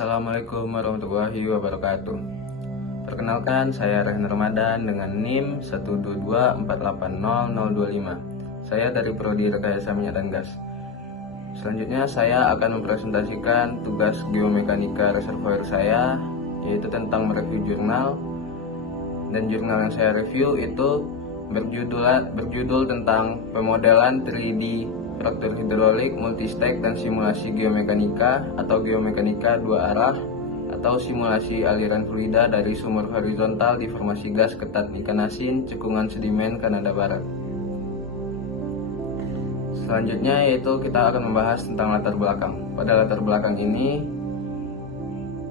Assalamualaikum warahmatullahi wabarakatuh. Perkenalkan, saya Rehan Ramadan dengan NIM 122480025. Saya dari Prodi Rekayasa Minyak dan Gas. Selanjutnya saya akan mempresentasikan tugas geomekanika reservoir saya, yaitu tentang mereview jurnal. Dan jurnal yang saya review itu berjudul tentang pemodelan 3D fraktur hidrolik, multistek, dan simulasi geomekanika atau geomekanika dua arah atau simulasi aliran fluida dari sumur horizontal di formasi gas ketat ikan asin, cekungan sedimen Kanada Barat. Selanjutnya yaitu kita akan membahas tentang latar belakang. Pada latar belakang ini,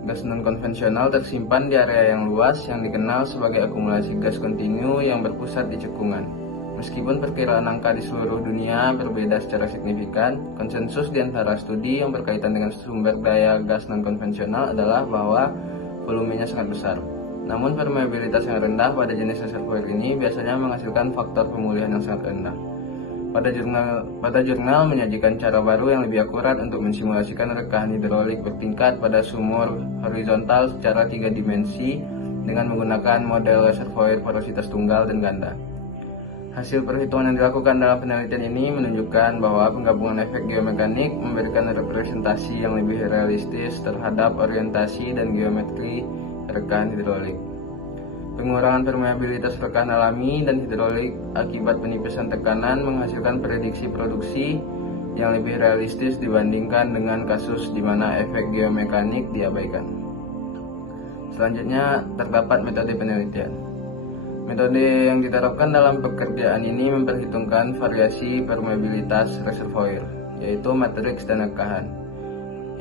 gas non-konvensional tersimpan di area yang luas yang dikenal sebagai akumulasi gas kontinu yang berpusat di cekungan. Meskipun perkiraan angka di seluruh dunia berbeda secara signifikan, konsensus di antara studi yang berkaitan dengan sumber daya gas non-konvensional adalah bahwa volumenya sangat besar. Namun permeabilitas yang rendah pada jenis reservoir ini biasanya menghasilkan faktor pemulihan yang sangat rendah. Pada jurnal menyajikan cara baru yang lebih akurat untuk mensimulasikan rekahan hidrolik bertingkat pada sumur horizontal secara 3 dimensi dengan menggunakan model reservoir porositas tunggal dan ganda. Hasil perhitungan yang dilakukan dalam penelitian ini menunjukkan bahwa penggabungan efek geomekanik memberikan representasi yang lebih realistis terhadap orientasi dan geometri rekahan hidrolik. Pengurangan permeabilitas rekahan alami dan hidrolik akibat penipisan tekanan menghasilkan prediksi produksi yang lebih realistis dibandingkan dengan kasus di mana efek geomekanik diabaikan. Selanjutnya terdapat metode penelitian. Metode yang diterapkan dalam pekerjaan ini memperhitungkan variasi permeabilitas reservoir, yaitu matriks dan rekahan,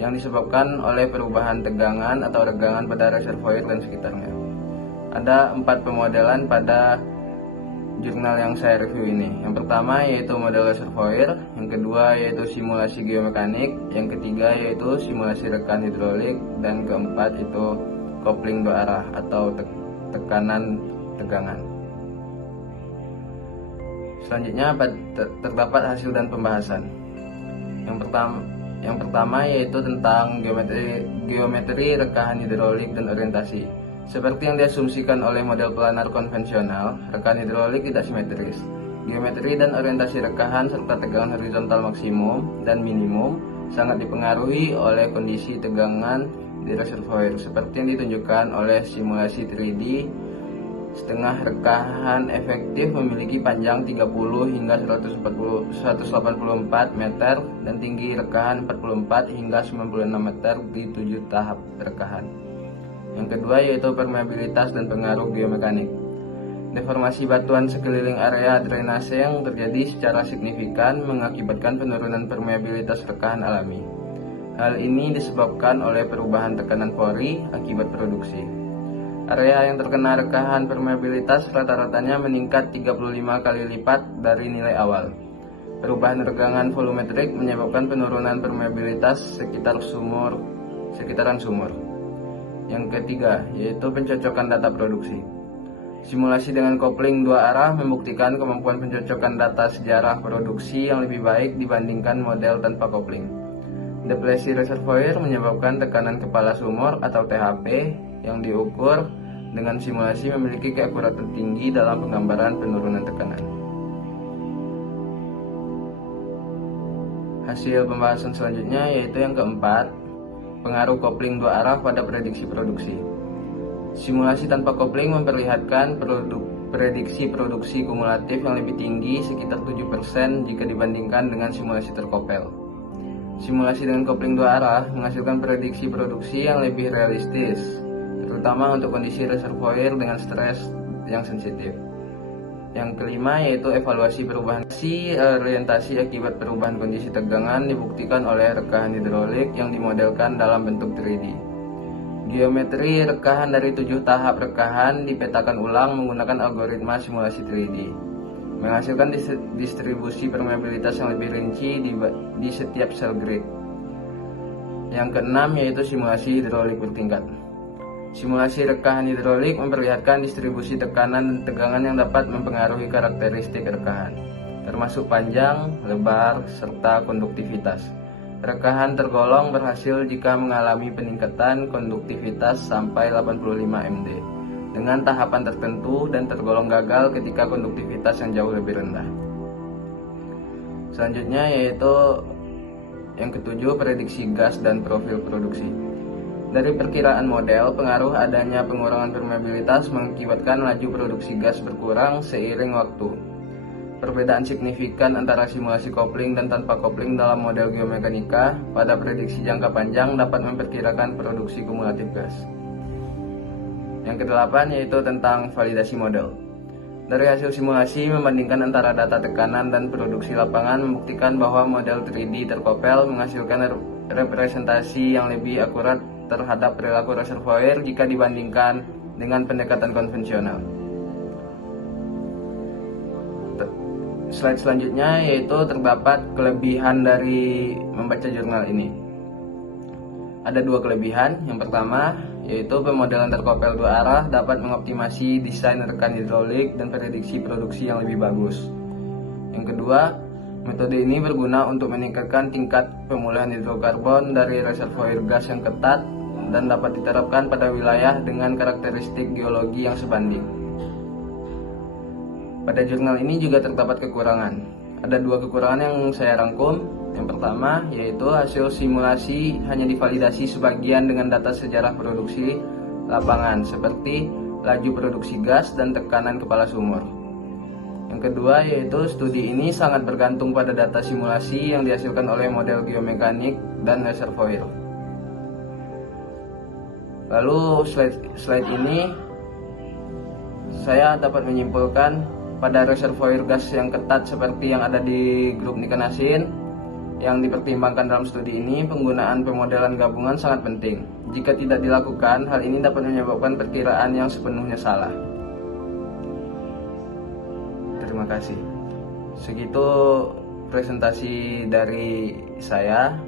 yang disebabkan oleh perubahan tegangan atau regangan pada reservoir dan sekitarnya. Ada 4 pemodelan pada jurnal yang saya review ini. Yang pertama yaitu model reservoir, yang kedua yaitu simulasi geomekanik, yang ketiga yaitu simulasi rekahan hidrolik, dan keempat itu kopling dua arah atau tekanan tegangan. Selanjutnya terdapat hasil dan pembahasan. Yang pertama yaitu tentang geometri rekahan hidrolik dan orientasi. Seperti yang diasumsikan oleh model planar konvensional, rekahan hidrolik tidak simetris. Geometri dan orientasi rekahan serta tegangan horizontal maksimum dan minimum sangat dipengaruhi oleh kondisi tegangan di reservoir, seperti yang ditunjukkan oleh simulasi 3D. Setengah rekahan efektif memiliki panjang 30 hingga 184 meter dan tinggi rekahan 44 hingga 96 meter di 7 tahap rekahan. Yang kedua yaitu permeabilitas dan pengaruh geomekanik. Deformasi batuan sekeliling area drainase yang terjadi secara signifikan mengakibatkan penurunan permeabilitas rekahan alami. Hal ini disebabkan oleh perubahan tekanan pori akibat produksi. Area yang terkena rekahan permeabilitas rata-ratanya meningkat 35 kali lipat dari nilai awal. Perubahan regangan volumetrik menyebabkan penurunan permeabilitas sekitaran sumur. Yang ketiga yaitu pencocokan data produksi. Simulasi dengan kopling dua arah membuktikan kemampuan pencocokan data sejarah produksi yang lebih baik dibandingkan model tanpa kopling. Deplesi reservoir menyebabkan tekanan kepala sumur atau THP yang diukur dengan simulasi memiliki keakuratan tinggi dalam penggambaran penurunan tekanan. Hasil pembahasan selanjutnya yaitu yang keempat, pengaruh kopling dua arah pada prediksi produksi. Simulasi tanpa kopling memperlihatkan prediksi produksi kumulatif yang lebih tinggi sekitar 7% jika dibandingkan dengan simulasi terkopel. Simulasi dengan kopling dua arah menghasilkan prediksi produksi yang lebih realistis, terutama untuk kondisi reservoir dengan stres yang sensitif. Yang kelima yaitu evaluasi perubahan orientasi akibat perubahan kondisi tegangan dibuktikan oleh rekahan hidrolik yang dimodelkan dalam bentuk 3D. Geometri rekahan dari 7 tahap rekahan dipetakan ulang menggunakan algoritma simulasi 3D, menghasilkan distribusi permeabilitas yang lebih rinci di setiap sel grid. Yang keenam yaitu simulasi hidrolik bertingkat. Simulasi rekahan hidrolik memperlihatkan distribusi tekanan dan tegangan yang dapat mempengaruhi karakteristik rekahan, termasuk panjang, lebar, serta konduktivitas. Rekahan tergolong berhasil jika mengalami peningkatan konduktivitas sampai 85 mD dengan tahapan tertentu dan tergolong gagal ketika konduktivitas yang jauh lebih rendah. Selanjutnya yaitu yang ketujuh, prediksi gas dan profil produksi. Dari perkiraan model, pengaruh adanya pengurangan permeabilitas mengakibatkan laju produksi gas berkurang seiring waktu. Perbedaan signifikan antara simulasi kopling dan tanpa kopling dalam model geomekanika pada prediksi jangka panjang dapat memperkirakan produksi kumulatif gas. Yang kedelapan yaitu tentang validasi model. Dari hasil simulasi membandingkan antara data tekanan dan produksi lapangan membuktikan bahwa model 3D terkopel menghasilkan representasi yang lebih akurat terhadap perilaku reservoir jika dibandingkan dengan pendekatan konvensional. Slide selanjutnya yaitu terdapat kelebihan dari membaca jurnal ini. Ada dua kelebihan. Yang pertama yaitu pemodelan terkopel dua arah dapat mengoptimasi desain rekan hidrolik dan prediksi produksi yang lebih bagus. Yang kedua, metode ini berguna untuk meningkatkan tingkat pemulihan hidrokarbon dari reservoir gas yang ketat dan dapat diterapkan pada wilayah dengan karakteristik geologi yang sebanding. Pada jurnal ini juga terdapat kekurangan. Ada dua kekurangan yang saya rangkum. Yang pertama yaitu hasil simulasi hanya divalidasi sebagian dengan data sejarah produksi lapangan seperti laju produksi gas dan tekanan kepala sumur. Yang kedua yaitu studi ini sangat bergantung pada data simulasi yang dihasilkan oleh model geomekanik dan reservoir. Lalu slide ini saya dapat menyimpulkan pada reservoir gas yang ketat seperti yang ada di grup Niken Asin yang dipertimbangkan dalam studi ini, penggunaan pemodelan gabungan sangat penting. Jika tidak dilakukan, hal ini dapat menyebabkan perkiraan yang sepenuhnya salah. Terima kasih. Segitu presentasi dari saya.